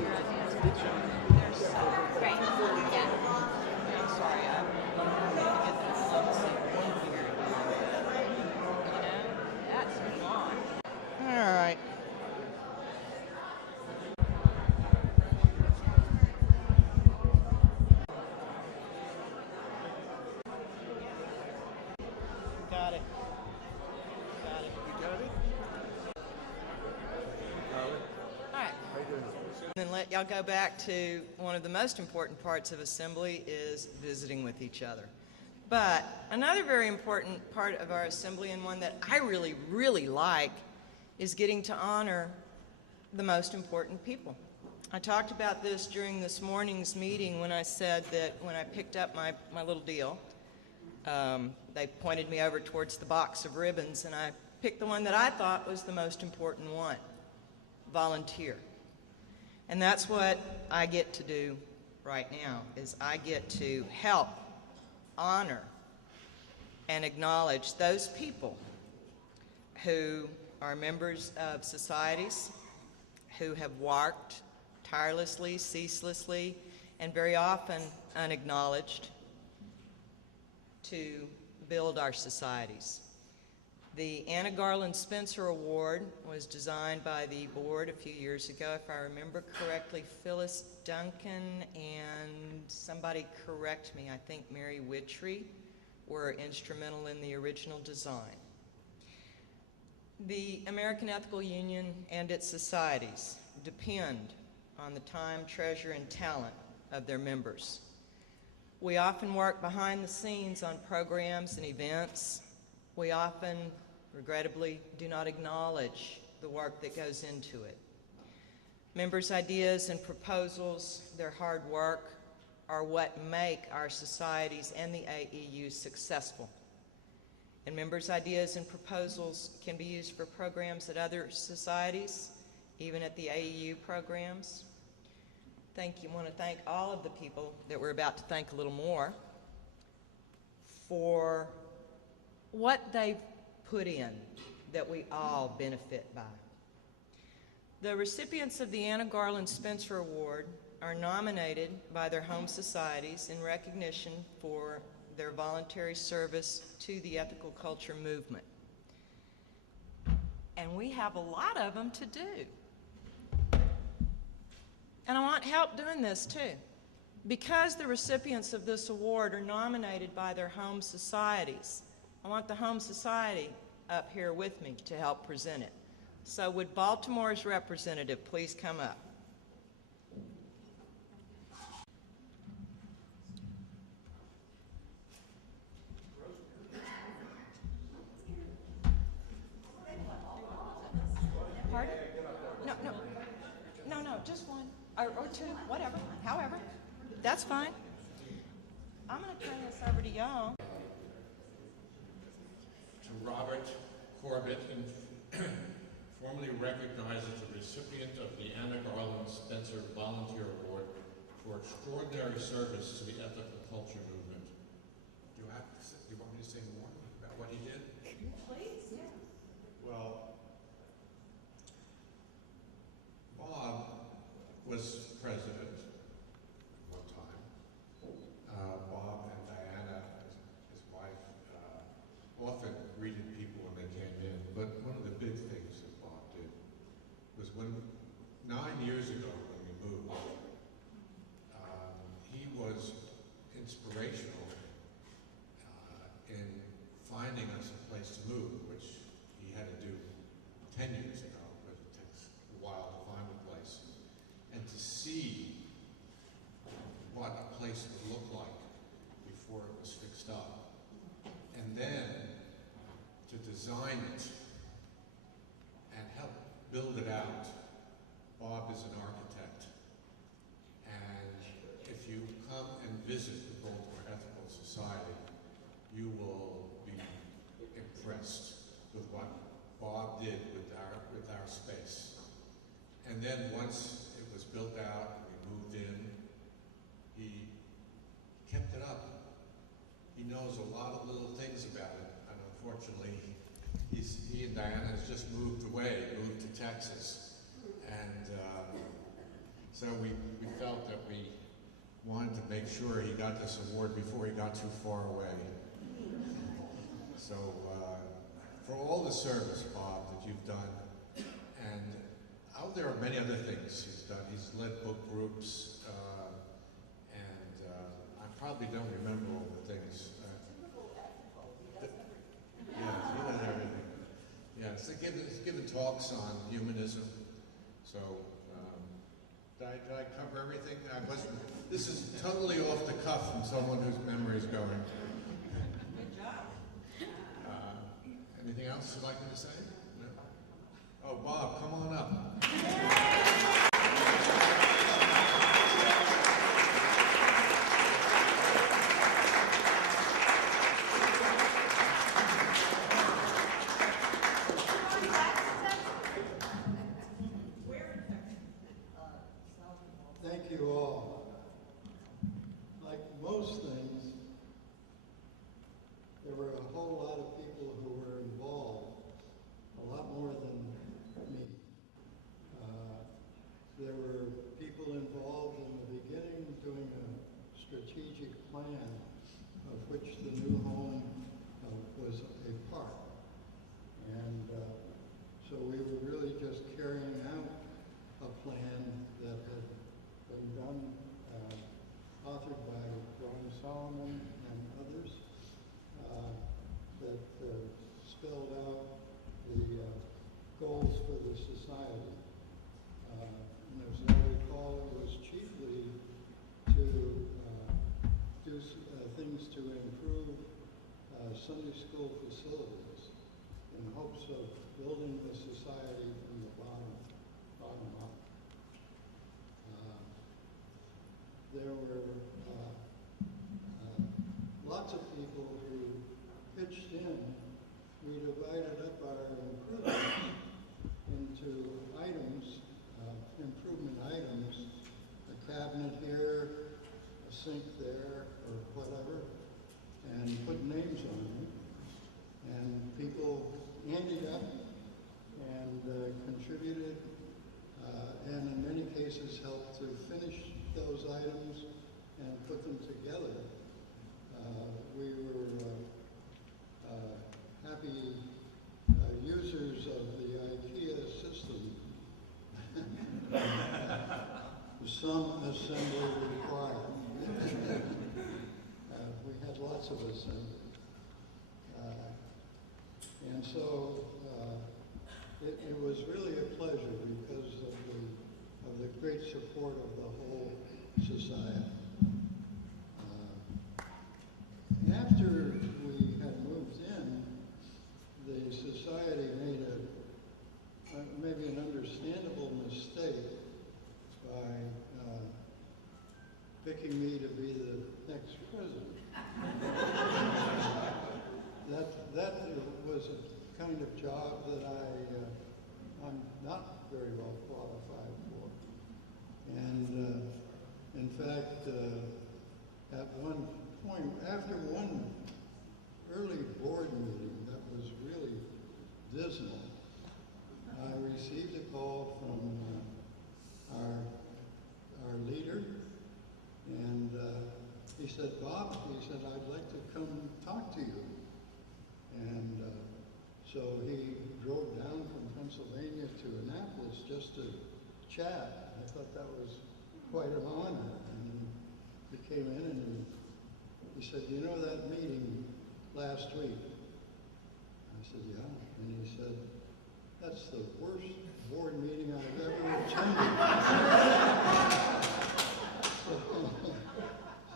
your ideas, but they're so great. Yeah. I'm sorry, I need to get that clumsy here. You know, that's not. All right. Got it. Got it. You got it? All right. How you doing? And then let y'all go back to one of the most important parts of assembly is visiting with each other. But another very important part of our assembly, and one that I really, really like, is getting to honor the most important people. I talked about this during this morning's meeting when I said that when I picked up my little deal, they pointed me over towards the box of ribbons, and I picked the one that I thought was the most important one: volunteer. And that's what I get to do right now, is I get to help honor and acknowledge those people who are members of societies, who have worked tirelessly, ceaselessly, and very often unacknowledged to build our societies. The Anna Garlin-Spence Award was designed by the board a few years ago. If I remember correctly, Phyllis Duncan and somebody correct me, I think Mary Witchery, were instrumental in the original design. The American Ethical Union and its societies depend on the time, treasure, and talent of their members. We often work behind the scenes on programs and events. We often, regrettably, do not acknowledge the work that goes into it. Members' ideas and proposals, their hard work, are what make our societies and the AEU successful. And members' ideas and proposals can be used for programs at other societies, even at the AEU programs. I want to thank all of the people that we're about to thank a little more for what they've put in that we all benefit by. The recipients of the Anna Garlin-Spence Award are nominated by their home societies in recognition for their voluntary service to the ethical culture movement. And we have a lot of them to do. And I want help doing this too. Because the recipients of this award are nominated by their home societies, I want the home society up here with me to help present it. So would Baltimore's representative please come up? Pardon? No, just one. Or two, whatever, however. That's fine. I'm going to turn this over to y'all. To Robert Corbett, formally recognized as a recipient of the Anna Garlin-Spence Volunteer Award for extraordinary service to the ethical culture movement. Do you want me to say more about what he did? Please, yeah. Well, Bob was president one time. Bob and Diana, his wife, often greeted people when they came in. But one of the big things that Bob did was when 9 years ago when we moved, he was inspirational in finding us a place to move, which he had to do 10 years ago, but it takes a while to find a place. And to see what a place would look like before it was fixed up. And then to design it and help build it out. Bob is an architect. And if you come and visit the Baltimore Ethical Society, you will be impressed with what Bob did with our space. And then once it was built out, we moved in, he kept it up. He knows a lot of little things about it, and unfortunately, he and Diana has just moved to Texas. And So we felt that we wanted to make sure he got this award before he got too far away. So for all the service, Bob, that you've done, and there are many other things he's done. He's led book groups, and I probably don't remember all the things. Yeah, he did everything. Yeah, so he's given talks on humanism. So did I cover everything? I wasn't. This is totally off the cuff from someone whose memory is going. Good job. Anything else you'd like me to say? No? Oh, Bob, come on up. Thank you all. Like most things, there were a whole lot of people who were involved, a lot more than me. There were people involved in the beginning doing a strategic plan of which the new home was a part. And so we were really just carrying out a plan that had been done, authored by Ron Solomon and others, that spelled out the goals for the society. And as I recall, it was chiefly to do things to improve Sunday school facilities in hopes of building the society from the bottom up. There were lots of people who pitched in. We divided up our improvements into items, improvement items, a cabinet here, a sink there, or whatever, and put names on them. And people ended up and contributed, and in many cases helped to finish those items and put them together. We were happy users of the IKEA system. Some assembly required. We had lots of assembly. And so it was really a pleasure because of the great support of the whole society. After we had moved in, the society made maybe an understandable mistake by picking me to be the next president. That was a kind of job that I'm not very well qualified for. And in fact, at one point, after one early board meeting that was really dismal, I received a call from our leader, and he said, "Bob," he said, "I'd like to come talk to you." And so he drove down from Pennsylvania to Annapolis just to chat. I thought that was quite an honor. And he came in and he said, "You know that meeting last week?" I said, "Yeah." And he said, "That's the worst board meeting I've ever attended."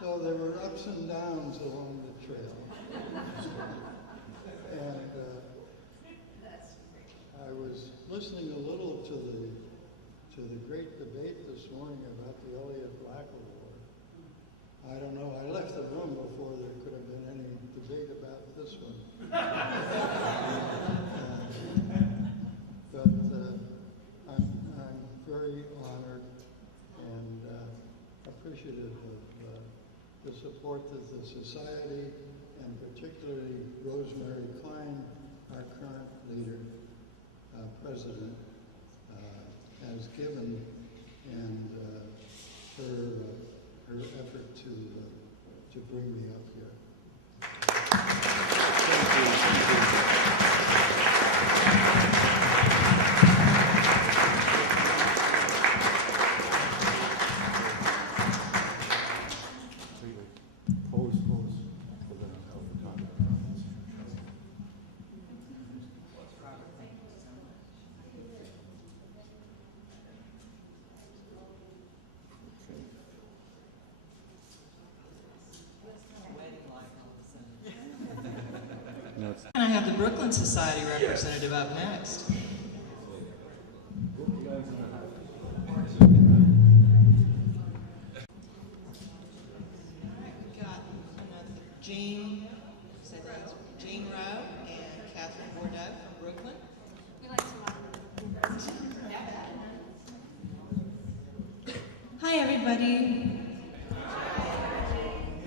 So there were ups and downs along the trail. And I was listening a little to the great debate this morning about the Elliott Black Award. I don't know, I left the room before there could have been any debate about this one. But I'm very honored and appreciative of the support that the society, and particularly Rosemary Klein, our current leader, president, has given, and her effort to bring me up here. Pose for the photographer. No, it's And I have the Brooklyn Society representative up next. We've got another Jean Rowe and Catherine Bordeaux from Brooklyn. We like to laugh. Hi, everybody.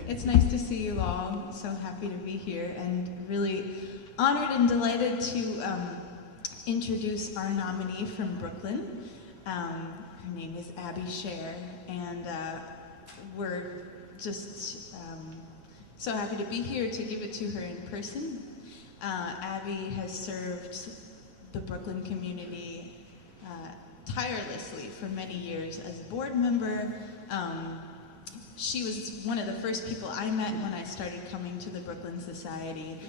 It's nice to see you all. So happy to be here and really honored and delighted to introduce our nominee from Brooklyn. Her name is Abby Scher, and we're just so happy to be here to give it to her in person. Abby has served the Brooklyn community tirelessly for many years as a board member. She was one of the first people I met when I started coming to the Brooklyn Society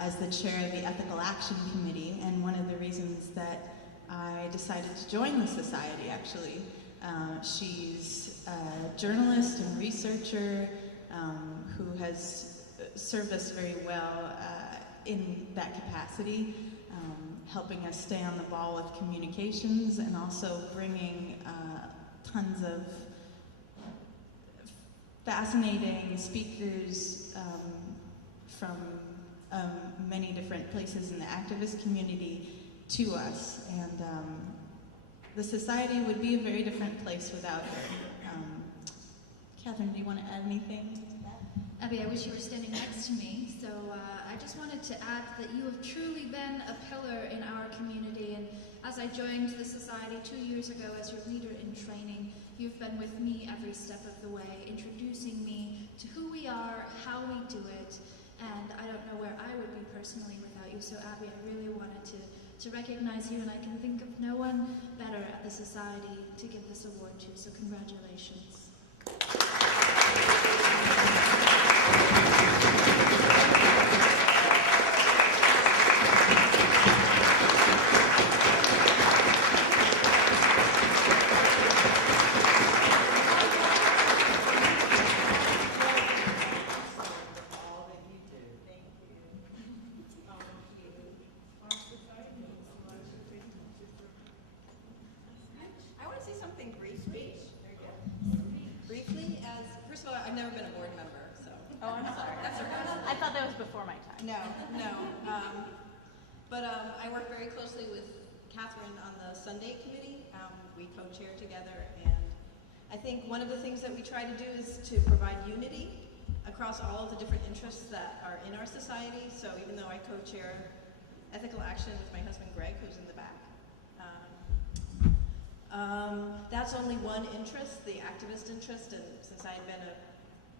as the chair of the Ethical Action Committee, and one of the reasons that I decided to join the society, actually. She's a journalist and researcher who has served us very well in that capacity, helping us stay on the ball with communications and also bringing tons of fascinating speakers from many different places in the activist community to us. And the society would be a very different place without her. Catherine, do you want to add anything to that? Abby, I wish you were standing next to me. So I just wanted to add that you have truly been a pillar in our community. And as I joined the society 2 years ago as your leader in training, you've been with me every step of the way, introducing me to who we are, how we do it, and I don't know where I would be personally without you. So Abby, I really wanted to recognize you, and I can think of no one better at the society to give this award to, so congratulations. I work very closely with Catherine on the Sunday committee. We co-chair together, and I think one of the things that we try to do is to provide unity across all of the different interests that are in our society. So even though I co-chair Ethical Action with my husband Greg, who's in the back, that's only one interest, the activist interest, and since I had been an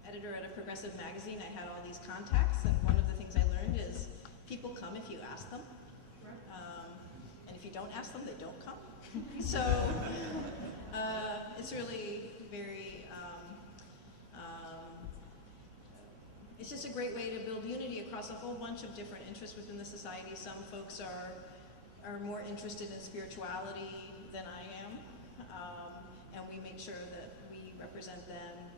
editor at a progressive magazine, I had all these contacts, and one of the things I learned is people come if you ask them. And if you don't ask them, they don't come. So it's really very, it's just a great way to build unity across a whole bunch of different interests within the society. Some folks are more interested in spirituality than I am, and we make sure that we represent them.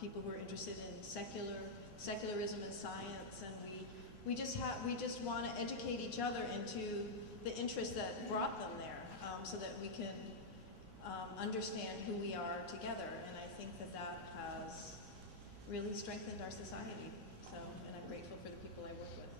People who are interested in secularism and science, and we just want to educate each other into the interests that brought them there, so that we can understand who we are together. And I think that has really strengthened our society. So, and I'm grateful for the people I work with.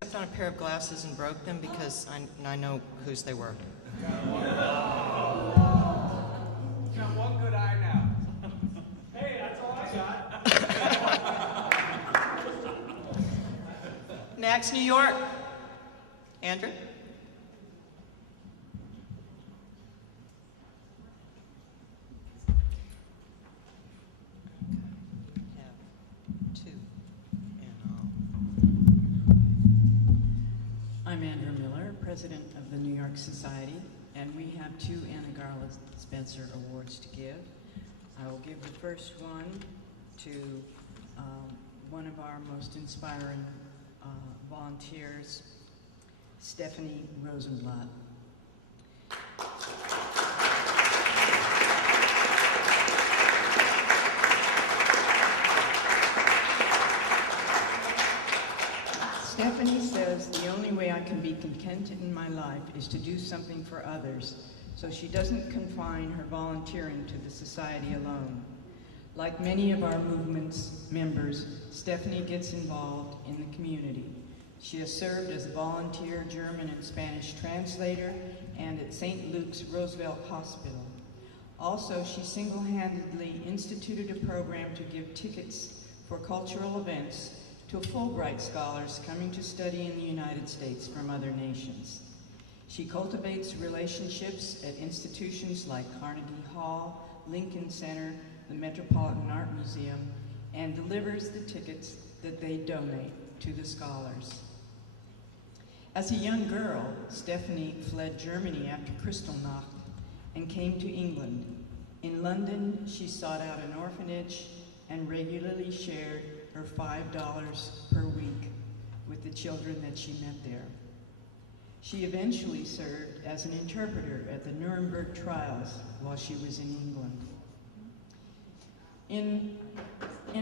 And I put on a pair of glasses and broke them because I know whose they were. Got one good eye now. Fairfax, New York. Andrew? I'm Andrew Miller, president of the New York Society, and we have 2 Anna Garlin-Spence Awards to give. I will give the first one to one of our most inspiring volunteers, Stephanie Rosenblatt. Stephanie says the only way I can be content in my life is to do something for others, so she doesn't confine her volunteering to the society alone. Like many of our movement's members, Stephanie gets involved in the community. She has served as a volunteer German and Spanish translator and at St. Luke's Roosevelt Hospital. Also, she single-handedly instituted a program to give tickets for cultural events to Fulbright scholars coming to study in the United States from other nations. She cultivates relationships at institutions like Carnegie Hall, Lincoln Center, the Metropolitan Art Museum, and delivers the tickets that they donate to the scholars. As a young girl, Stephanie fled Germany after Kristallnacht and came to England. In London, she sought out an orphanage and regularly shared her $5 per week with the children that she met there. She eventually served as an interpreter at the Nuremberg trials while she was in England. In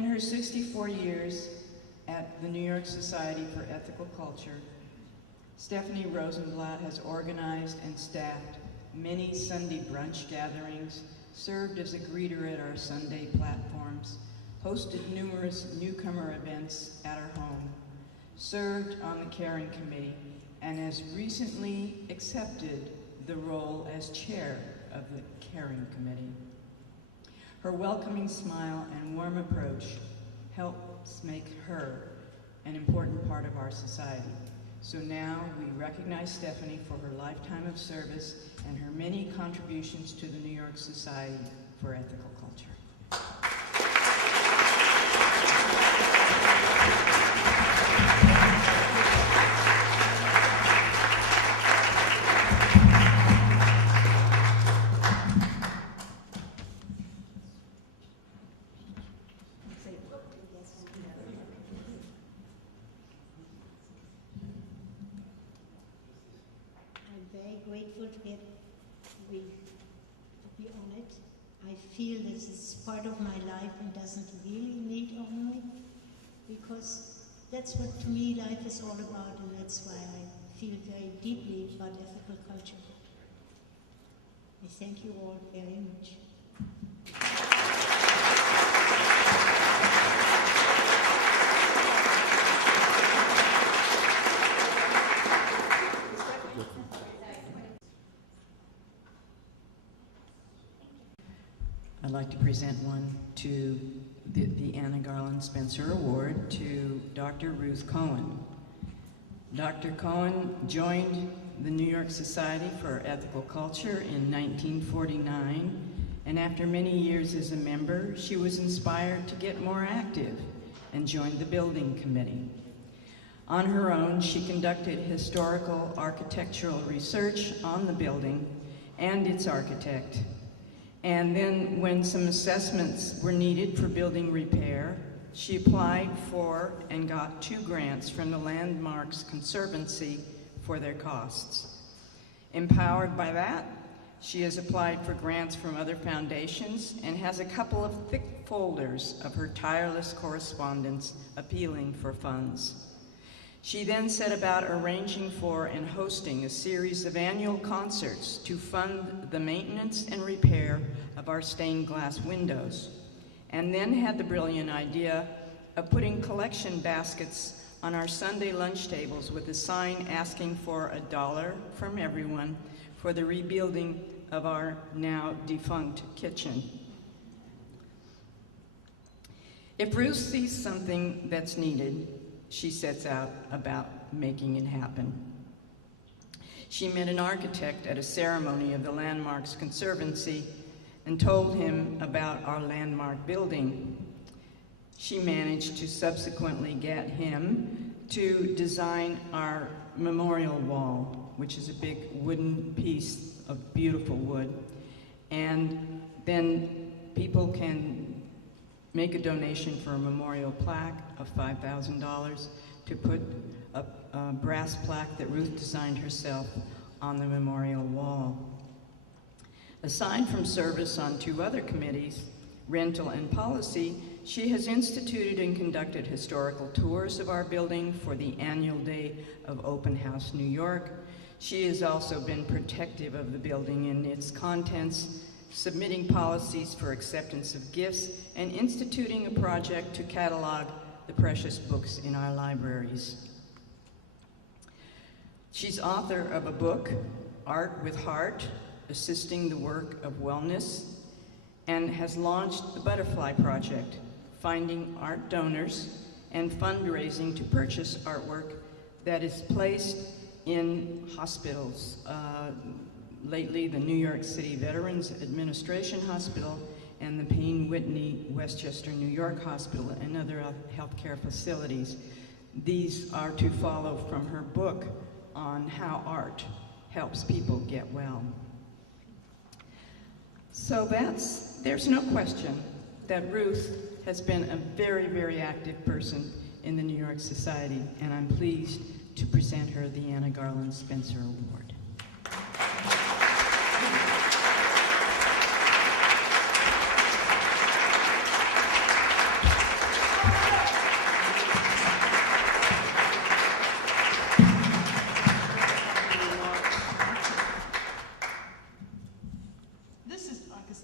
her 64 years at the New York Society for Ethical Culture, Stephanie Rosenblatt has organized and staffed many Sunday brunch gatherings, served as a greeter at our Sunday platforms, hosted numerous newcomer events at her home, served on the caring committee, and has recently accepted the role as chair of the caring committee. Her welcoming smile and warm approach helps make her an important part of our society. So now we recognize Stephanie for her lifetime of service and her many contributions to the New York Society for Ethical Culture. Grateful to be on it. I feel this is part of my life and doesn't really need honoring, because that's what, to me, life is all about, and that's why I feel very deeply about ethical culture. I thank you all very much. I'd like to present one to the Anna Garlin-Spence Award to Dr. Ruth Cohen. Dr. Cohen joined the New York Society for Ethical Culture in 1949, and after many years as a member, she was inspired to get more active and joined the building committee. On her own, she conducted historical architectural research on the building and its architect. And then when some assessments were needed for building repair, she applied for and got 2 grants from the Landmarks Conservancy for their costs. Empowered by that, she has applied for grants from other foundations and has a couple of thick folders of her tireless correspondence appealing for funds. She then set about arranging for and hosting a series of annual concerts to fund the maintenance and repair of our stained glass windows, and then had the brilliant idea of putting collection baskets on our Sunday lunch tables with a sign asking for $1 from everyone for the rebuilding of our now defunct kitchen. If Ruth sees something that's needed, she sets out about making it happen. She met an architect at a ceremony of the Landmarks Conservancy and told him about our landmark building. She managed to subsequently get him to design our memorial wall, which is a big wooden piece of beautiful wood. And then people can make a donation for a memorial plaque of $5,000 to put a brass plaque that Ruth designed herself on the memorial wall. Aside from service on 2 other committees, rental and policy, she has instituted and conducted historical tours of our building for the annual day of Open House New York. She has also been protective of the building and its contents, submitting policies for acceptance of gifts, and instituting a project to catalog the precious books in our libraries. She's author of a book, Art with Heart, Assisting the Work of Wellness, and has launched the Butterfly Project, finding art donors and fundraising to purchase artwork that is placed in hospitals. Lately, the New York City Veterans Administration Hospital and the Payne Whitney Westchester, New York Hospital and other healthcare facilities. These are to follow from her book on how art helps people get well. So there's no question that Ruth has been a very, very active person in the New York Society, and I'm pleased to present her the Anna Garlin-Spence Award.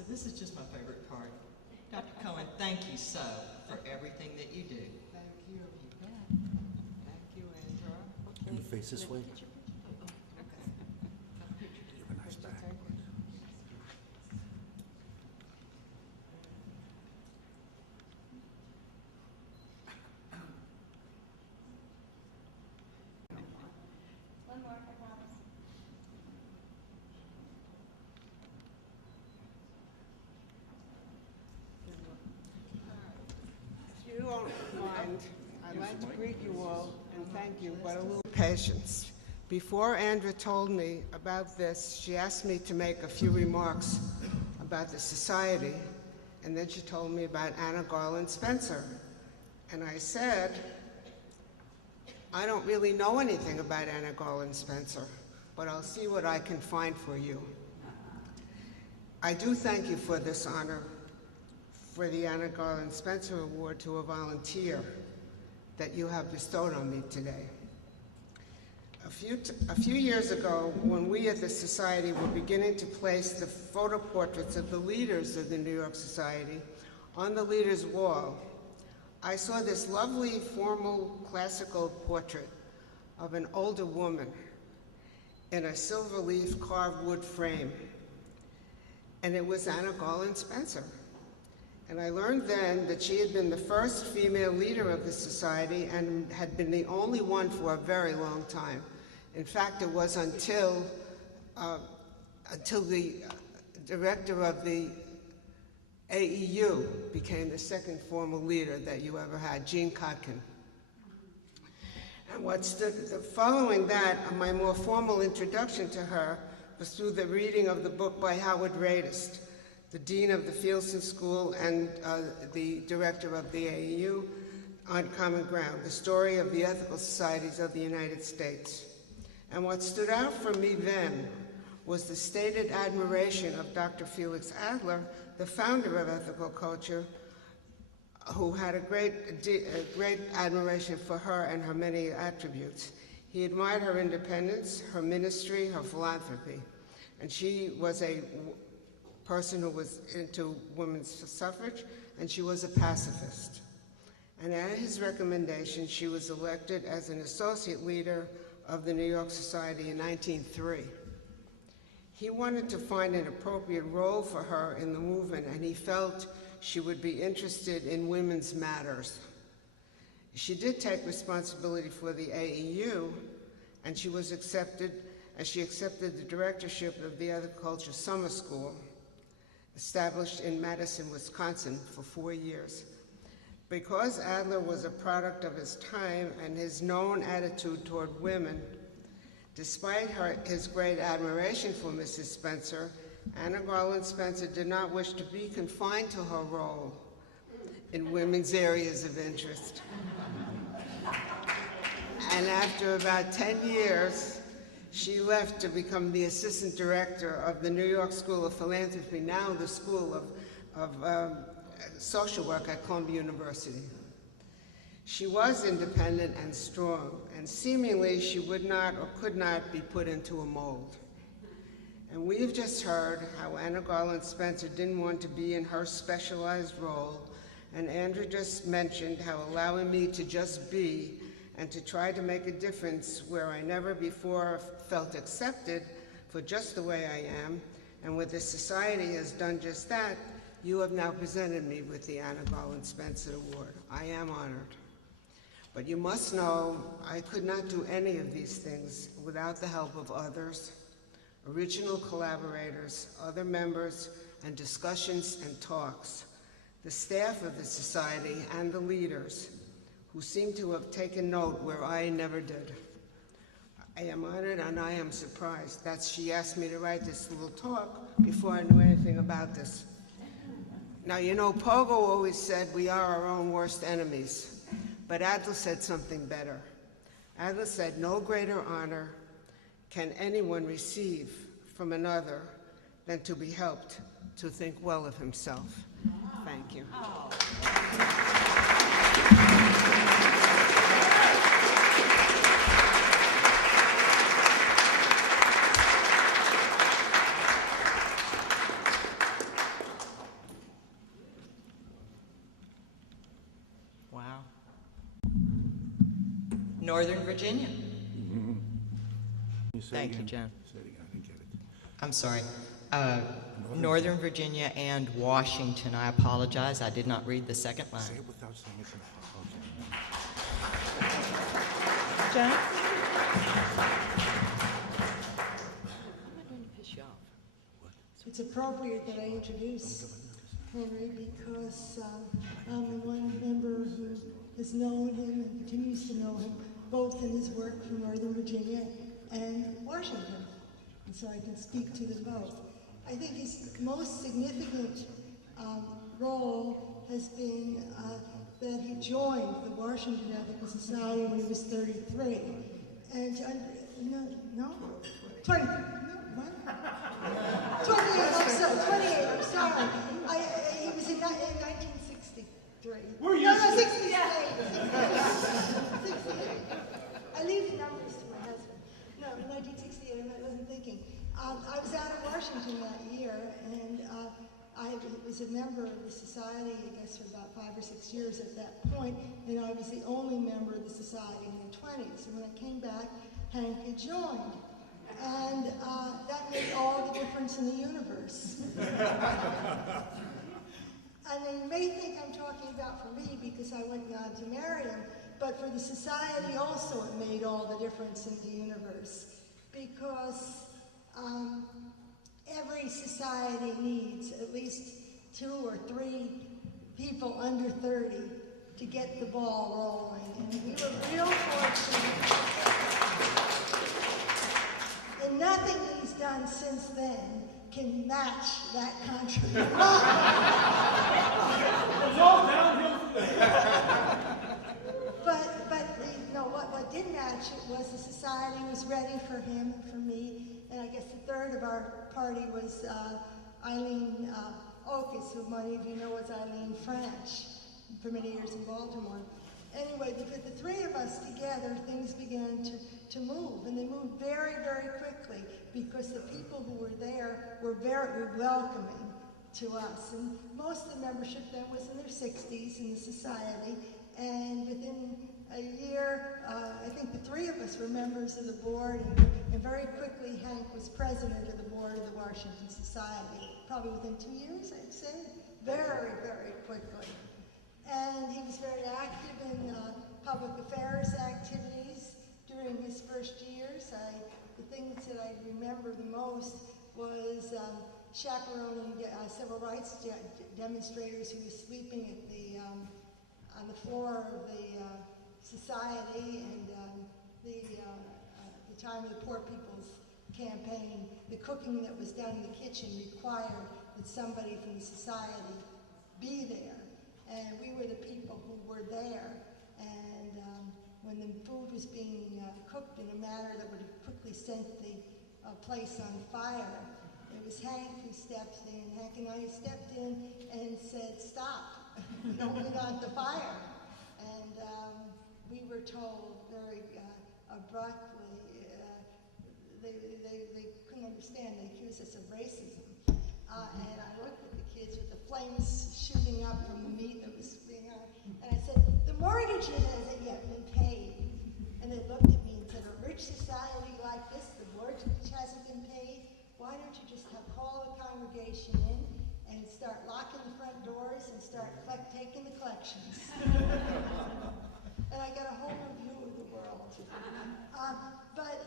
This is just my favorite part. Dr. Cohen, thank you so for everything that you do. Thank you. Thank you, Andra. Can you face this way? You have a nice back. One more, I promise. If you don't mind, I'd like to greet you all and thank you, but a little patience. Before Andra told me about this, she asked me to make a few remarks about the society, and then she told me about Anna Garlin-Spence. And I said, I don't really know anything about Anna Garlin-Spence, but I'll see what I can find for you. I do thank you for this honor, for the Anna Garlin-Spence Award to a volunteer that you have bestowed on me today. A few years ago, when we at the Society were beginning to place the photo portraits of the leaders of the New York Society on the leaders' wall, I saw this lovely, formal, classical portrait of an older woman in a silver leaf carved wood frame. And it was Anna Garlin-Spence. And I learned then that she had been the first female leader of the Society and had been the only one for a very long time. In fact, it was until the director of the AEU became the second formal leader that you ever had, Jean Kotkin. And following that, my more formal introduction to her was through the reading of the book by Howard Radist, the dean of the Fieldston School and the director of the AEU, On Common Ground, the story of the ethical societies of the United States. And what stood out for me then was the stated admiration of Dr. Felix Adler, the founder of ethical culture, who had a great admiration for her and her many attributes. He admired her independence, her ministry, her philanthropy. And she was a person who was into women's suffrage, and she was a pacifist. And at his recommendation, she was elected as an associate leader of the New York Society in 1903. He wanted to find an appropriate role for her in the movement, and he felt she would be interested in women's matters. She did take responsibility for the AEU, and she accepted the directorship of the Agriculture Summer School, established in Madison, Wisconsin, for 4 years. Because Adler was a product of his time and his known attitude toward women, despite his great admiration for Mrs. Spencer, Anna Garlin-Spencer did not wish to be confined to her role in women's areas of interest. And after about 10 years, she left to become the assistant director of the New York School of Philanthropy, now the School of Social Work at Columbia University. She was independent and strong, and seemingly she would not or could not be put into a mold. And we've just heard how Anna Garlin-Spencer didn't want to be in her specialized role, and Andrew just mentioned how allowing me to just be and to try to make a difference where I never before felt accepted for just the way I am, and where the society has done just that, you have now presented me with the Anna Garlin-Spence Award. I am honored. But you must know I could not do any of these things without the help of others, original collaborators, other members, and discussions and talks, the staff of the society and the leaders who seem to have taken note where I never did. I am honored and I am surprised. She asked me to write this little talk before I knew anything about this. Now, you know, Pogo always said we are our own worst enemies, but Adler said something better. Adler said, no greater honor can anyone receive from another than to be helped to think well of himself. Thank you. Wow. Northern Virginia. Thank you, Joan. Say it again, I didn't get it. I'm sorry. Northern Virginia and Washington. I apologize. I did not read the second line. Say it without saying it's Joan? I'm not going to piss you off. It's appropriate that I introduce Henry because I'm the one member who has known him and continues to know him, both in his work for Northern Virginia and Washington. And so I can speak to them both. I think his most significant role has been that he joined the Washington Ethical Society when he was 33. And, 20, what? 28, I'm sorry. He was in 1963. Were you? No, 68. I leave the numbers to my husband. No, in 1968, I wasn't thinking. I was out of Washington that year, and I was a member of the society, I guess, for about 5 or 6 years at that point, and I was the only member of the society in the 20s. And when I came back, Hank had joined. And that made all the difference in the universe. And you may think I'm talking about for me because I went on to marry him, but for the society also it made all the difference in the universe. Because every society needs at least 2 or 3 people under 30 to get the ball rolling. And we were real fortunate. And nothing that he's done since then can match that contribution. It's all downhill from there. What did match it was the society was ready for him and for me. And I guess the third of our party was Eileen Oakes, who many of you know as Eileen French, for many years in Baltimore. Anyway, the 3 of us together, things began to move, and they moved very, very quickly because the people who were there were very welcoming to us. And most of the membership then was in their 60s in the society, and within a year, I think the 3 of us were members of the board, and very quickly Hank was president of the board of the Washington Society, probably within 2 years, I'd say, very, very quickly. And he was very active in public affairs activities during his first years. The things that I remember the most was chaperoning civil rights demonstrators who were sleeping at on the floor of the society, and the time of the Poor People's Campaign, the cooking that was done in the kitchen required that somebody from the society be there. And we were the people who were there. And when the food was being cooked in a manner that would have quickly sent the place on fire, it was Hank who stepped in. Hank and I stepped in and said, "Stop, don't get on the fire." And we were told very abruptly, they couldn't understand. They accused us of racism. And I looked at the kids with the flames shooting up from the meat that was being on, and I said, "The mortgage hasn't yet been paid." And they looked at me and said, "A rich society like this, the mortgage hasn't been paid? Why don't you just call the congregation in and start locking the front doors and start taking the collections?" And I got a whole new view of the world. But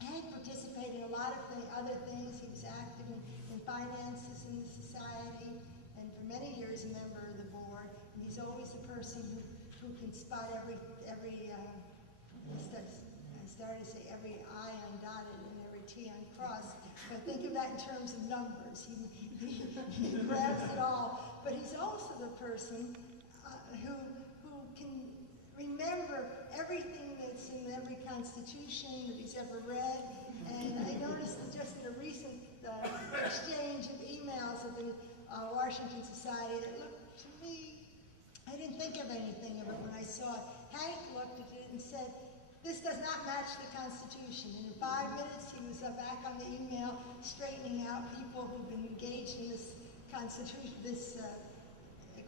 Hank participated in a lot of other things. He was active in finances in the society, and for many years a member of the board. And he's always the person who can spot every I started to say every I undotted and every T uncrossed, but think of that in terms of numbers. He grabs it all. But he's also the person who can remember everything that's in every constitution that he's ever read. And I noticed that just in a recent exchange of emails at the Washington Society that looked to me, I didn't think of anything of it when I saw it. Hank looked at it and said, "This does not match the Constitution." And in 5 minutes, he was back on the email straightening out people who've been engaged in this Constitution, this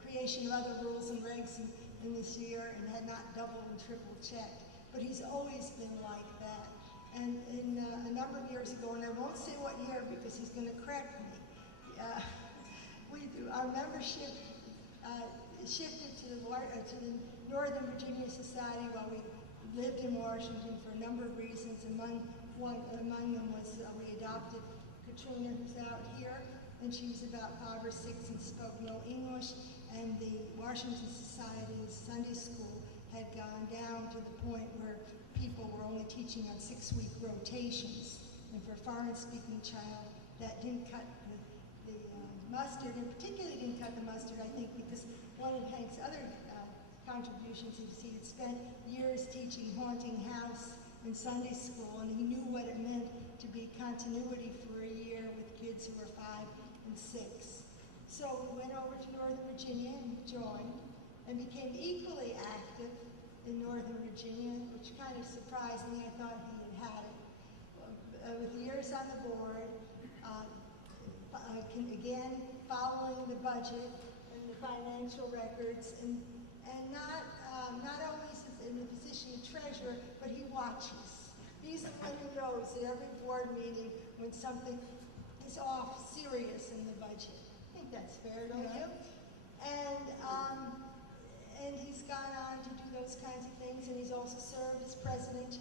creation of other rules and regs in this year, and had not double and triple checked. But he's always been like that. And in a number of years ago, and I won't say what year because he's going to correct me, our membership shifted to the Northern Virginia Society while we lived in Washington for a number of reasons. Among them was we adopted Katrina, who's out here, and she was about 5 or 6 and spoke no English. And the Washington Society's Sunday school had gone down to the point where people were only teaching on 6-week rotations. And for a foreign-speaking child, that didn't cut the mustard, and particularly didn't cut the mustard, I think, because one of Hank's other contributions is he had spent years teaching Haunting House in Sunday school, and he knew what it meant to be continuity for a year with kids who were 5 and 6. So we went over to Northern Virginia and joined, and became equally active in Northern Virginia, which kind of surprised me. I thought he had it. With years on the board, again, following the budget and the financial records, and not always in the position of treasurer, but he watches. He's the one who knows at every board meeting when something is off serious in the budget. I think that's fair, don't you? And he's gone on to do those kinds of things, and he's also served as president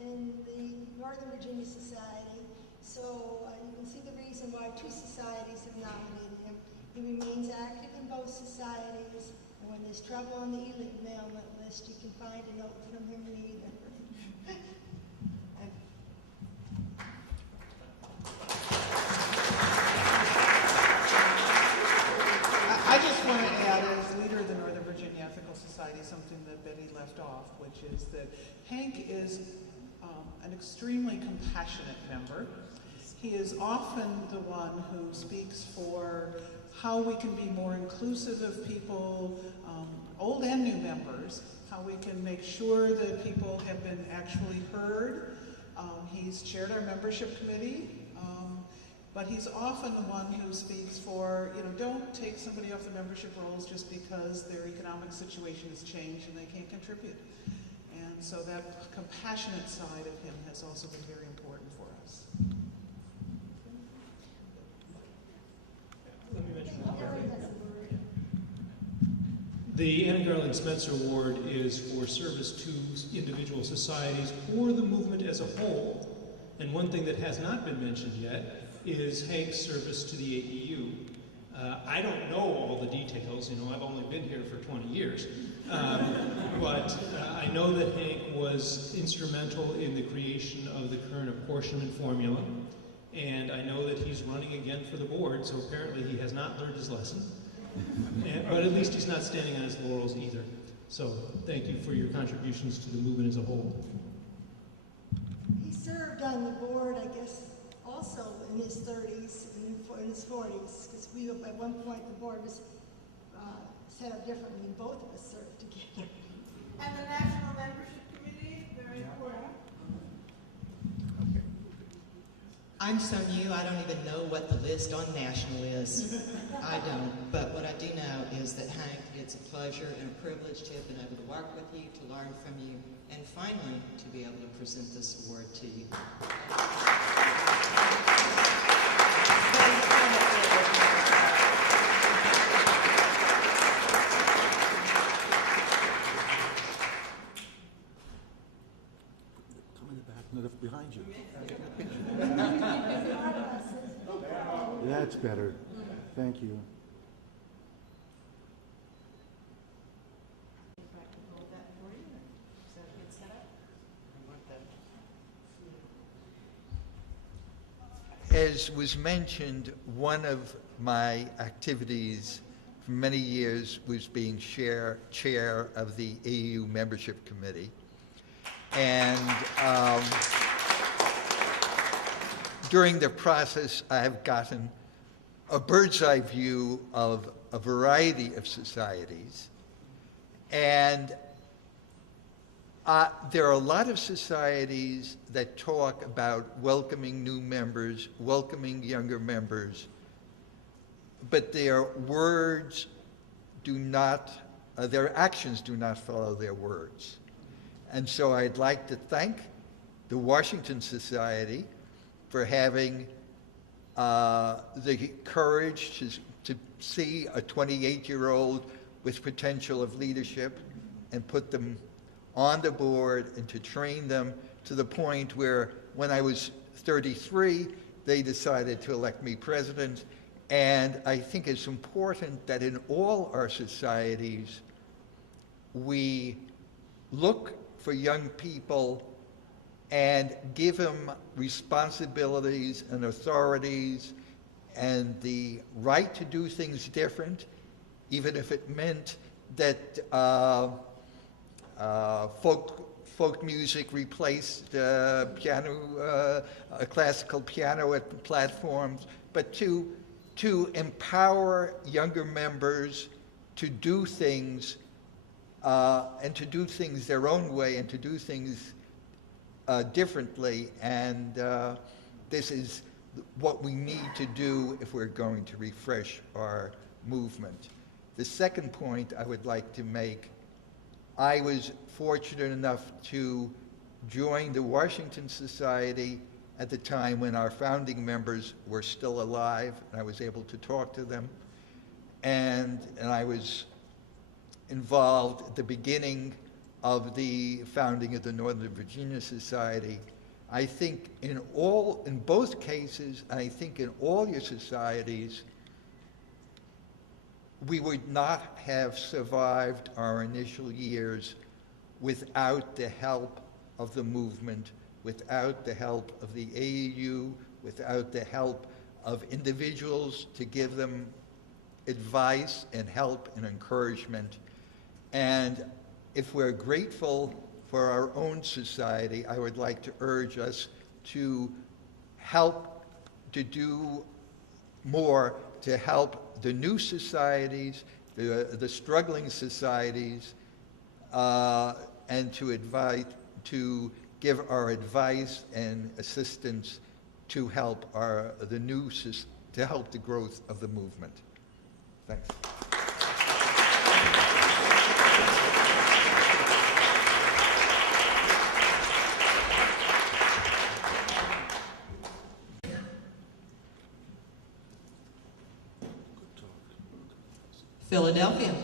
in the Northern Virginia Society. So you can see the reason why 2 societies have nominated him. He remains active in both societies, and when there's trouble on the email list, you can find a note from him in either. I just want to add, as leader of the Northern Virginia Ethical Society, something that Betty left off, which is that Hank is an extremely compassionate member. He is often the one who speaks for how we can be more inclusive of people, old and new members, how we can make sure that people have been actually heard. He's chaired our membership committee, but he's often the one who speaks for, don't take somebody off the membership rolls just because their economic situation has changed and they can't contribute. And so that compassionate side of him has also been very important for us. The Anna Garlin-Spence Award is for service to individual societies or the movement as a whole. And one thing that has not been mentioned yet is Hank's service to the AEU. I don't know all the details, you know, I've only been here for 20 years. But I know that Hank was instrumental in the creation of the current apportionment formula. And I know that he's running again for the board, so apparently he has not learned his lesson. But at least he's not standing on his laurels either. So thank you for your contributions to the movement as a whole. He served on the board, I guess, also in his 30s and in his 40s, because we, at one point, the board was set up differently, and both of us served together. And the National Membership Committee, very important. I'm so new, I don't even know what the list on national is. I don't. But what I do know is that, Hank, it's a pleasure and a privilege to have been able to work with you, to learn from you, and finally to be able to present this award to you. Come in the back, no, behind you. That's better. Thank you. As was mentioned, one of my activities for many years was being chair of the AU Membership Committee. And during the process, I have gotten a bird's eye view of a variety of societies. And there are a lot of societies that talk about welcoming new members, welcoming younger members, but their words do not, their actions do not follow their words. And so I'd like to thank the Washington Society for having the courage to see a 28-year-old with potential of leadership and put them on the board and to train them to the point where when I was 33, they decided to elect me president. And I think it's important that in all our societies, we look for young people and give them responsibilities and authorities and the right to do things different, even if it meant that folk music replaced classical piano at platforms, but to empower younger members to do things and to do things their own way and to do things differently. And this is what we need to do if we're going to refresh our movement. The second point I would like to make, I was fortunate enough to join the Washington Society at the time when our founding members were still alive, and I was able to talk to them. And I was involved at the beginning of the founding of the Northern Virginia Society. I think in both cases, I think in all your societies, we would not have survived our initial years without the help of the movement, without the help of the AEU, without the help of individuals to give them advice and help and encouragement. And if we're grateful for our own society, I would like to urge us to help to do more to help the new societies, the struggling societies, and to give our advice and assistance to help to help the growth of the movement. Thanks. Philadelphia.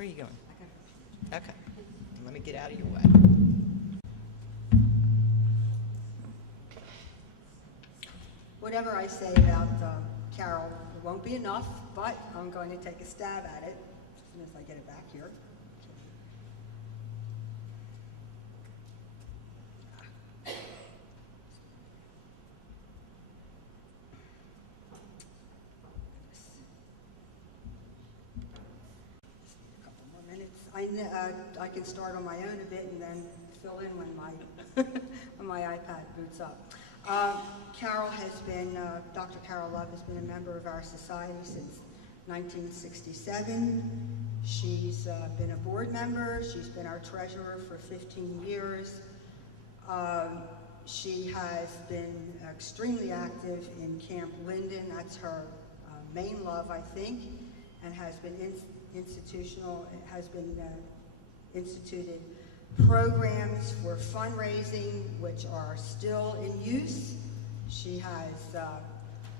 Where are you going? Okay. Let me get out of your way. Whatever I say about Carol, it won't be enough, but I'm going to take a stab at it as soon as I get it back here. A couple more minutes. I can start on my own a bit and then fill in when my when my iPad boots up. Carol has been, Dr. Carol Love has been a member of our society since 1967. She's been a board member. She's been our treasurer for 15 years. She has been extremely active in Camp Linden. That's her main love, I think, and has been instituted programs for fundraising which are still in use. She has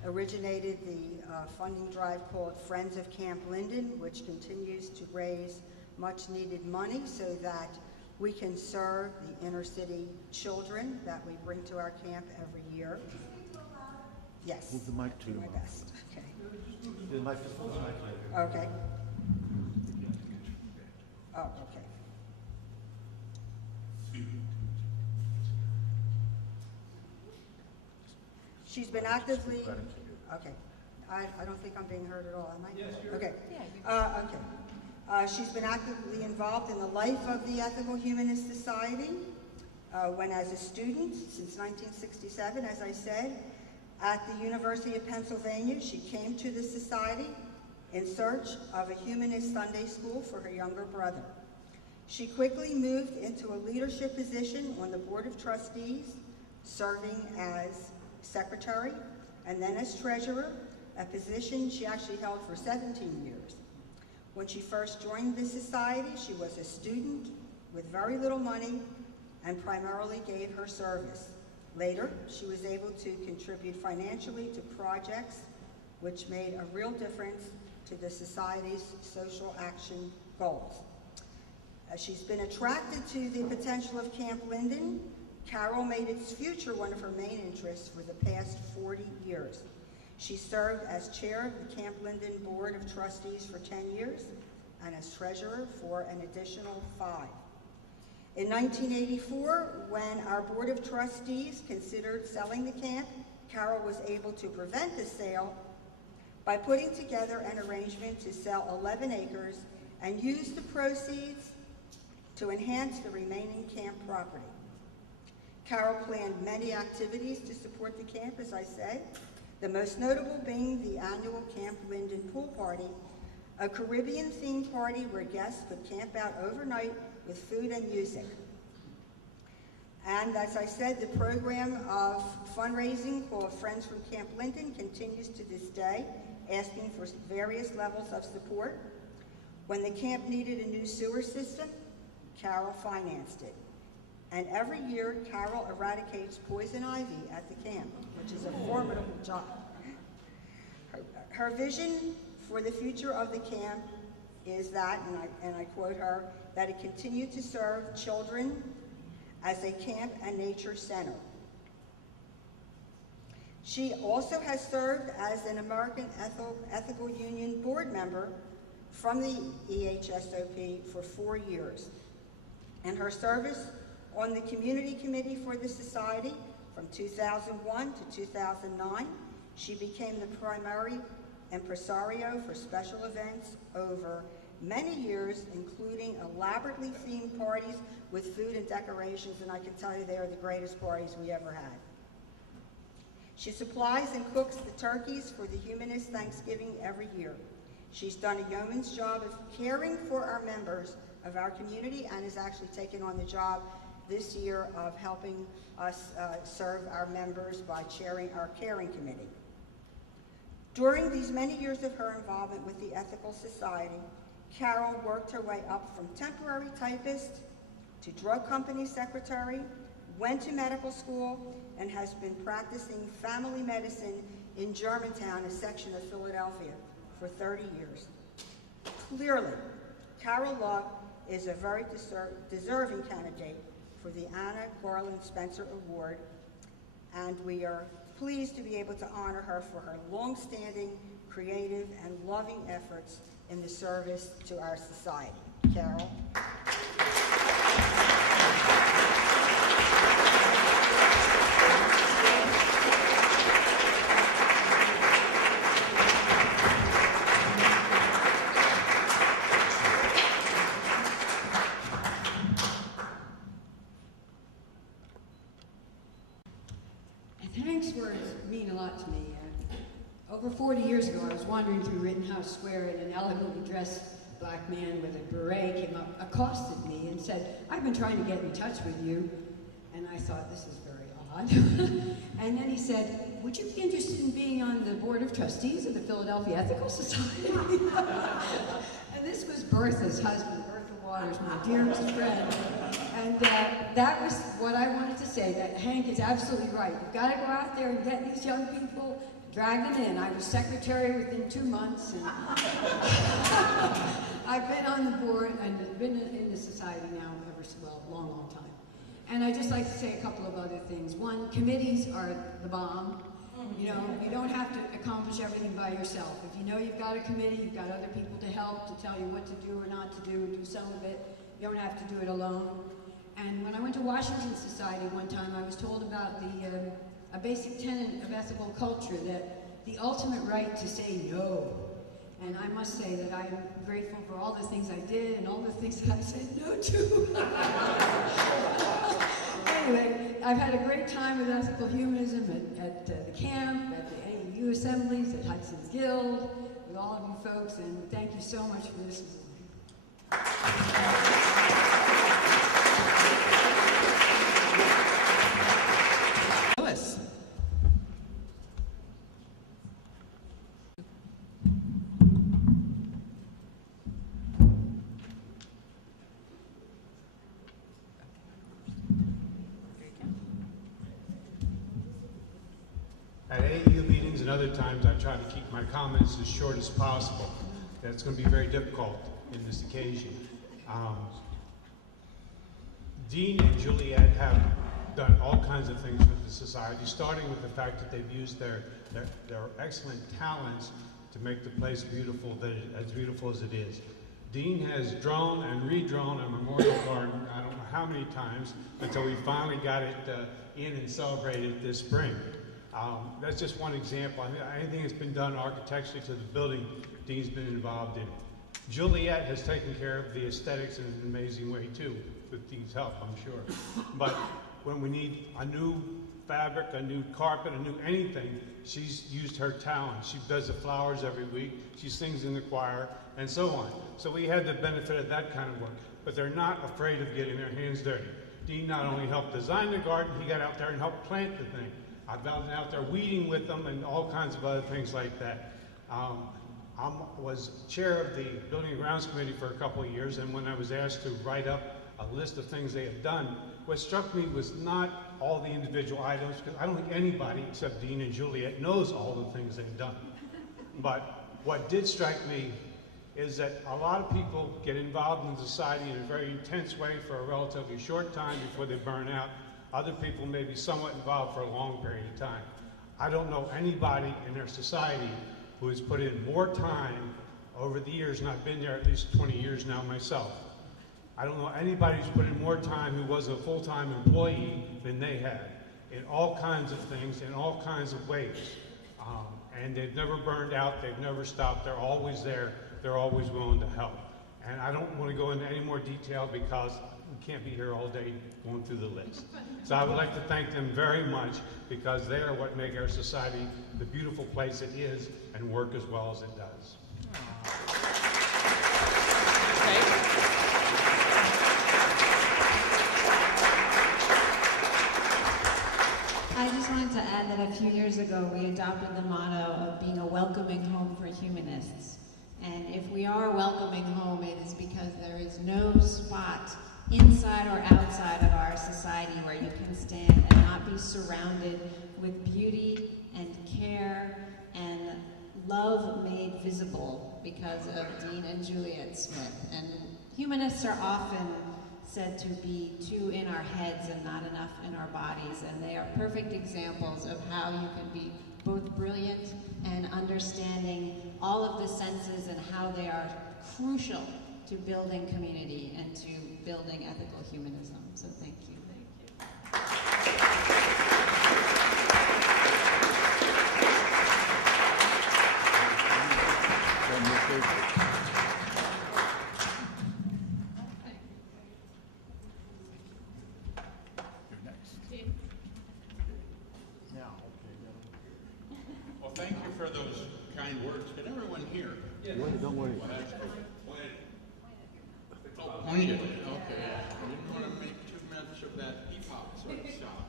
originated the funding drive called Friends of Camp Linden, which continues to raise much needed money so that we can serve the inner city children that we bring to our camp every year. Yes. Move the mic to my best. Okay. The mic is the mic. Okay. Oh, okay. She's been actively, okay. I don't think I'm being heard at all, am I? Yes, you're. Okay. She's been actively involved in the life of the Ethical Humanist Society when as a student since 1967, as I said, at the University of Pennsylvania. She came to the society in search of a humanist Sunday school for her younger brother. She quickly moved into a leadership position on the Board of Trustees, serving as secretary and then as treasurer, a position she actually held for 17 years. When she first joined the society, she was a student with very little money and primarily gave her service. Later, she was able to contribute financially to projects which made a real difference to the society's social action goals. She's been attracted to the potential of Camp Linden. Carol made its future one of her main interests for the past 40 years. She served as chair of the Camp Linden Board of Trustees for 10 years and as treasurer for an additional 5. In 1984, when our Board of Trustees considered selling the camp, Carol was able to prevent the sale by putting together an arrangement to sell 11 acres and use the proceeds to enhance the remaining camp property. Carol planned many activities to support the camp, as I said, the most notable being the annual Camp Linden Pool Party, a Caribbean-themed party where guests could camp out overnight with food and music. And as I said, the program of fundraising called Friends from Camp Linden continues to this day, asking for various levels of support. When the camp needed a new sewer system, Carol financed it. And every year, Carol eradicates poison ivy at the camp, which is a formidable job. Her vision for the future of the camp is that, and I quote her, that it continue to serve children as a camp and nature center. She also has served as an American Ethical Union board member from the EHSOP for 4 years. And her service on the community committee for the society from 2001 to 2009, she became the primary impresario for special events over many years, including elaborately themed parties with food and decorations, and I can tell you they are the greatest parties we ever had. She supplies and cooks the turkeys for the Humanist Thanksgiving every year. She's done a yeoman's job of caring for our members of our community and has actually taken on the job this year of helping us serve our members by chairing our caring committee. During these many years of her involvement with the Ethical Society, Carol worked her way up from temporary typist to drug company secretary, went to medical school, and has been practicing family medicine in Germantown, a section of Philadelphia, for 30 years. Clearly, Carol Love is a very deserving candidate for the Anna Garlin-Spence Award, and we are pleased to be able to honor her for her long-standing, creative, and loving efforts in the service to our society. Carol. Hank's words mean a lot to me. Over 40 years ago, I was wandering through Rittenhouse Square and an elegantly dressed black man with a beret came up, accosted me and said, "I've been trying to get in touch with you." And I thought, this is very odd. And then he said, "Would you be interested in being on the board of trustees of the Philadelphia Ethical Society?" And this was Bertha's husband, Bertha Waters, my dearest friend. And that was what I wanted to say, that Hank is absolutely right. You've got to go out there and get these young people, drag them in. I was secretary within 2 months, and I've been on the board and been in the society now a long time. And I'd just like to say a couple of other things. One, committees are the bomb. You know, you don't have to accomplish everything by yourself. If you know you've got a committee, you've got other people to help, to tell you what to do or not to do, and do some of it. You don't have to do it alone. And when I went to Washington Society one time, I was told about a basic tenet of ethical culture, that the ultimate right to say no. And I must say that I'm grateful for all the things I did and all the things that I said no to. Anyway, I've had a great time with ethical humanism at the camp, at the AU assemblies, at Hudson's Guild, with all of you folks, and thank you so much for this. Lewis. At AU meetings and other times, I try to keep my comments as short as possible. That's going to be very difficult in this occasion. Dean and Juliet have done all kinds of things with the society, starting with the fact that they've used their excellent talents to make the place beautiful, as beautiful as it is. Dean has drawn and redrawn a memorial garden, I don't know how many times, until we finally got it in and celebrated this spring. That's just one example. I mean, anything that's been done architecturally to the building, Dean's been involved in. Juliet has taken care of the aesthetics in an amazing way too, with Dean's help, I'm sure. But when we need a new fabric, a new carpet, a new anything, she's used her talent. She does the flowers every week, she sings in the choir, and so on. So we had the benefit of that kind of work. But they're not afraid of getting their hands dirty. Dean not only helped design the garden, he got out there and helped plant the thing. I've been out there weeding with them and all kinds of other things like that. I was chair of the Building and Grounds Committee for a couple of years, and when I was asked to write up a list of things they had done, what struck me was not all the individual items, because I don't think anybody except Dean and Juliet knows all the things they've done. But what did strike me is that a lot of people get involved in society in a very intense way for a relatively short time before they burn out. Other people may be somewhat involved for a long period of time. I don't know anybody in their society who has put in more time over the years, and I've been there at least 20 years now myself. I don't know anybody who's put in more time who was a full-time employee than they had, in all kinds of things, in all kinds of ways. And they've never burned out, they've never stopped, they're always there, they're always willing to help. And I don't want to go into any more detail because we can't be here all day going through the list. So I would like to thank them very much, because they are what make our society the beautiful place it is and work as well as it does. I just wanted to add that a few years ago we adopted the motto of being a welcoming home for humanists. And if we are a welcoming home, it is because there is no spot inside or outside of our society where you can stand and not be surrounded with beauty and care and love made visible because of Dean and Juliet Smith. And Humanists are often said to be too in our heads and not enough in our bodies, and they are perfect examples of how you can be both brilliant and understanding all of the senses and how they are crucial to building community and to building ethical humanism. So thank you. Well, thank you for those kind words. Can everyone hear? Yeah. Don't worry. Well, that's good. Oh, pointed. Okay. I didn't want to make too much of that hip-hop sort of shot.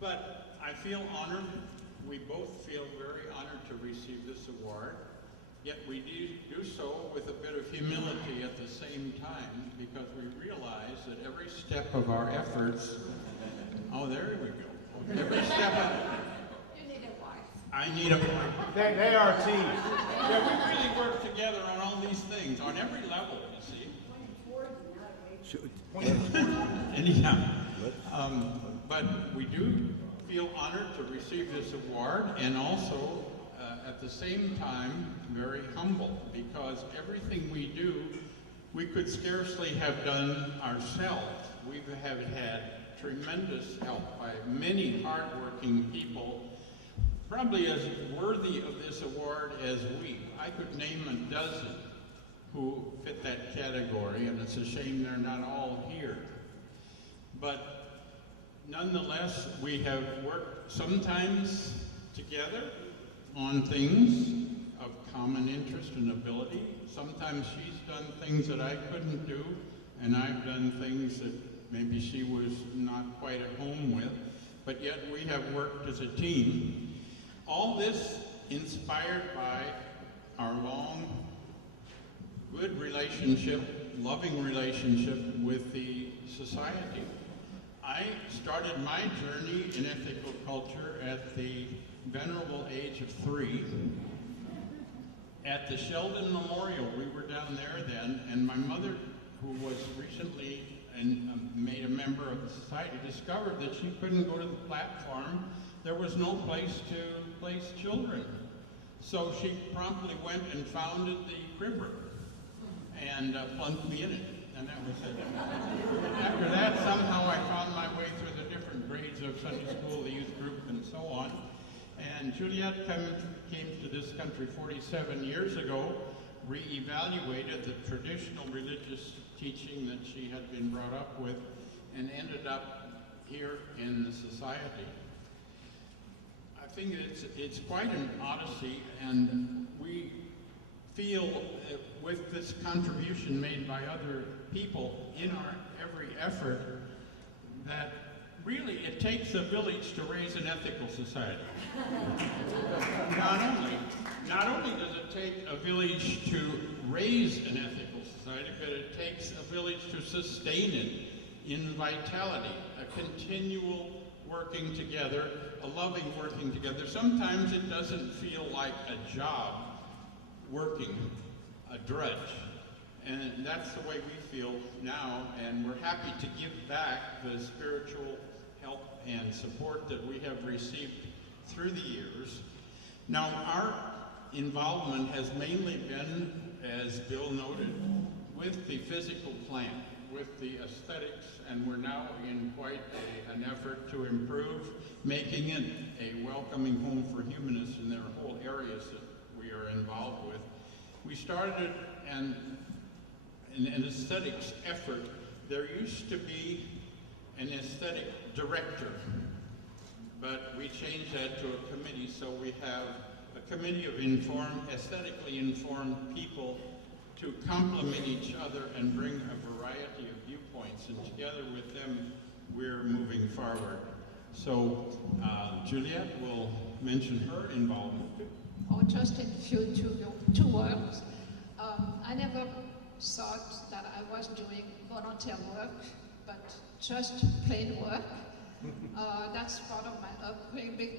But I feel honored. We both feel very honored to receive this award. Yet we do so with a bit of humility at the same time, because we realize that every step of our efforts, oh, there we go. Every step of, You need a wife. I need a wife. They are a team. Yeah, we really work together on all these things, on every level, you see. Anyhow, but we do feel honored to receive this award, and also at the same time very humble, because everything we do we could scarcely have done ourselves. We have had tremendous help by many hardworking people, probably as worthy of this award as we. I could name a dozen who fit that category, and it's a shame they're not all here. But nonetheless, we have worked sometimes together on things of common interest and ability. Sometimes she's done things that I couldn't do, and I've done things that maybe she was not quite at home with, but yet we have worked as a team. All this inspired by our long, good relationship, loving relationship with the society. I started my journey in ethical culture at the venerable age of 3. At the Sheldon Memorial, we were down there then, and my mother, who was recently made a member of the society, discovered that she couldn't go to the platform. There was no place to place children. So she promptly went and founded the Cribber and plunked me in it, and that was it. After that, somehow I found my way through the different grades of Sunday school, the youth group, and so on. And Juliet came to this country 47 years ago, reevaluated the traditional religious teaching that she had been brought up with, and ended up here in the society. I think it's quite an odyssey, and we feel with this contribution made by other people in our every effort that really it takes a village to raise an ethical society. Not only does it take a village to raise an ethical society, but it takes a village to sustain it in vitality, a continual working together, a loving working together. Sometimes it doesn't feel like a job working, a drudge. And that's the way we feel now, and we're happy to give back the spiritual help and support that we have received through the years. Now, our involvement has mainly been, as Bill noted, with the physical plant, with the aesthetics, and we're now in quite an effort to improve, making it a welcoming home for humanists in their whole areas that we are involved with. We started an aesthetics effort. There used to be an aesthetic director, but we changed that to a committee, so we have a committee of aesthetically informed people to complement each other and bring a variety of viewpoints, and together with them, we're moving forward. So Juliet will mention her involvement. Oh, just in two words. I never thought that I was doing volunteer work, but just plain work. That's part of my upbringing.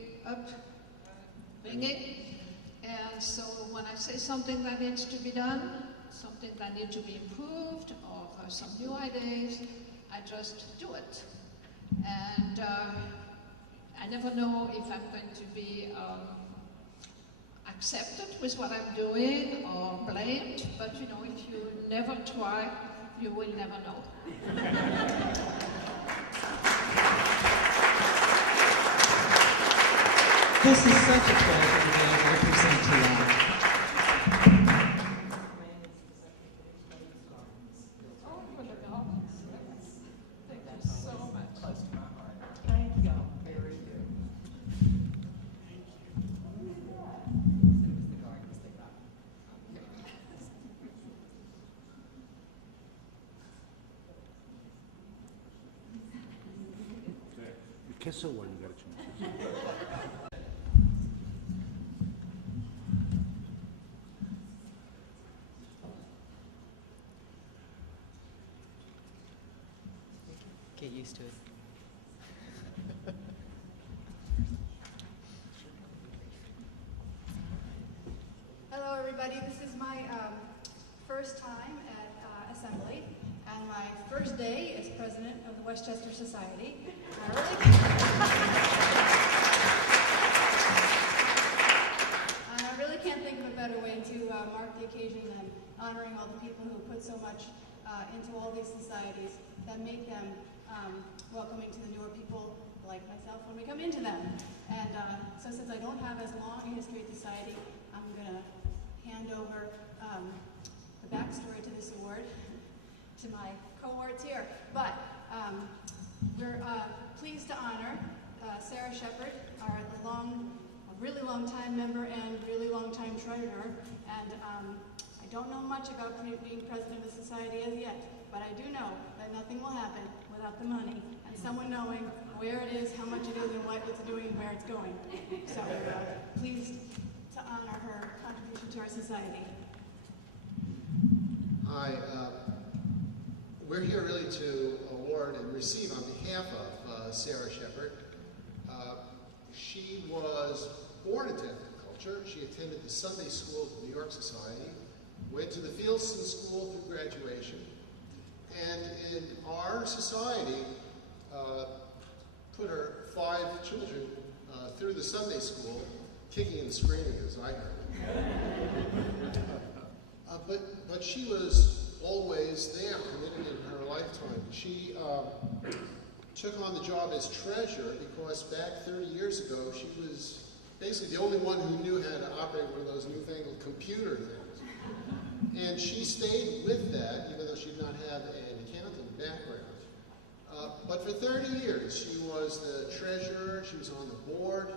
And so when I say something that needs to be done, something that needs to be improved, or some new ideas, I just do it. And I never know if I'm going to be accepted with what I'm doing or blamed, but you know, if you never try, you will never know. This is such a pleasure to be able to present to you. Thank you so much. Thank you. Very good. You kiss her when you get a chance. Get used to it. Hello, everybody. This is my first time at Assembly and my first day as president of the Westchester Society. I really can't think of a better way to mark the occasion than honoring all the people who put so much into all these societies that make them welcoming to the newer people like myself when we come into them. And so since I don't have as long a history at society, I'm going to hand over the backstory to this award to my cohorts here. But we're pleased to honor Sarah Shepard, our really long time member and really long time treasurer. And I don't know much about being president of the society as yet, but I do know that nothing will happen without the money and someone knowing where it is, how much it is, and what it's doing, and where it's going. So pleased to honor her contribution to our society. Hi, we're here really to award and receive on behalf of Sarah Shepard. She was born into ethnic culture. She attended the Sunday School of the New York Society, went to the Fieldston School through graduation, and in our society put her 5 children through the Sunday School, kicking and screaming as I heard. But she was always there, committed in her lifetime. She took on the job as treasurer because back 30 years ago, she was basically the only one who knew how to operate one of those newfangled computer things. And she stayed with that, even though she did not have an accounting background. But for 30 years, she was the treasurer, she was on the board.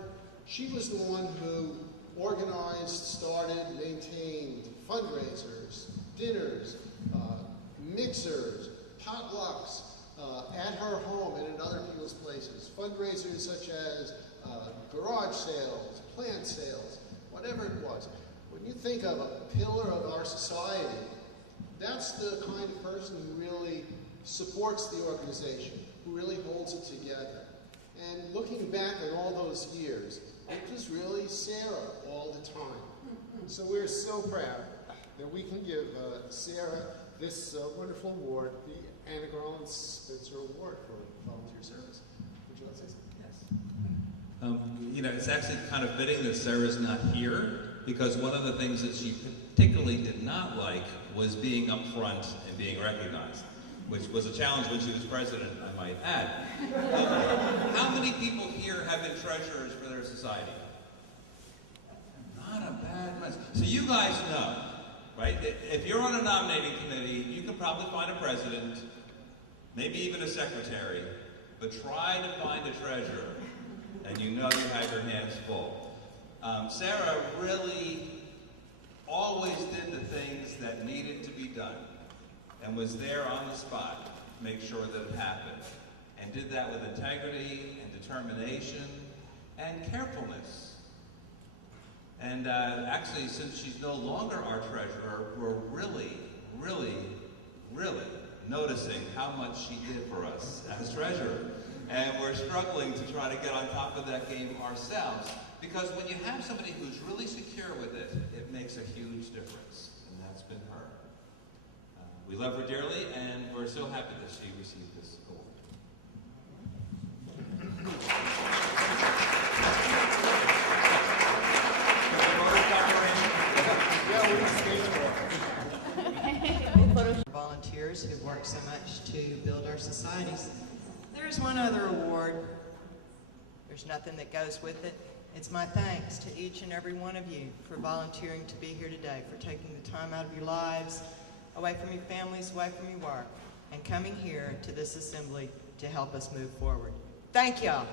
She was the one who organized, started, maintained fundraisers, dinners, mixers, potlucks, at her home and in other people's places. Fundraisers such as garage sales, plant sales, whatever it was. When you think of a pillar of our society, that's the kind of person who really supports the organization, who really holds it together. And looking back on all those years, it was really Sarah all the time. So we're so proud that we can give Sarah this wonderful award, the Anna Garlin-Spence Award for volunteer service. Would you like to say something? Yes. You know, it's actually kind of fitting that Sarah's not here, because one of the things that she particularly did not like was being up front and being recognized, which was a challenge when she was president, I might add. How many people here have been treasurers for their society? Not a bad mess. So you guys know, right? If you're on a nominating committee, you can probably find a president, maybe even a secretary, but try to find a treasurer, and you know you have your hands full. Sarah really always did the things that needed to be done, and was there on the spot to make sure that it happened, and did that with integrity and determination and carefulness. And actually, since she's no longer our treasurer, we're really noticing how much she did for us as treasurer. And we're struggling to try to get on top of that game ourselves, because when you have somebody who's really secure with it, it makes a huge difference, and that's been her. We love her dearly, and we're so happy that she received this award. Volunteers who've worked so much to build our societies. There's one other award. There's nothing that goes with it. It's my thanks to each and every one of you for volunteering to be here today, for taking the time out of your lives, away from your families, away from your work, and coming here to this assembly to help us move forward. Thank y'all.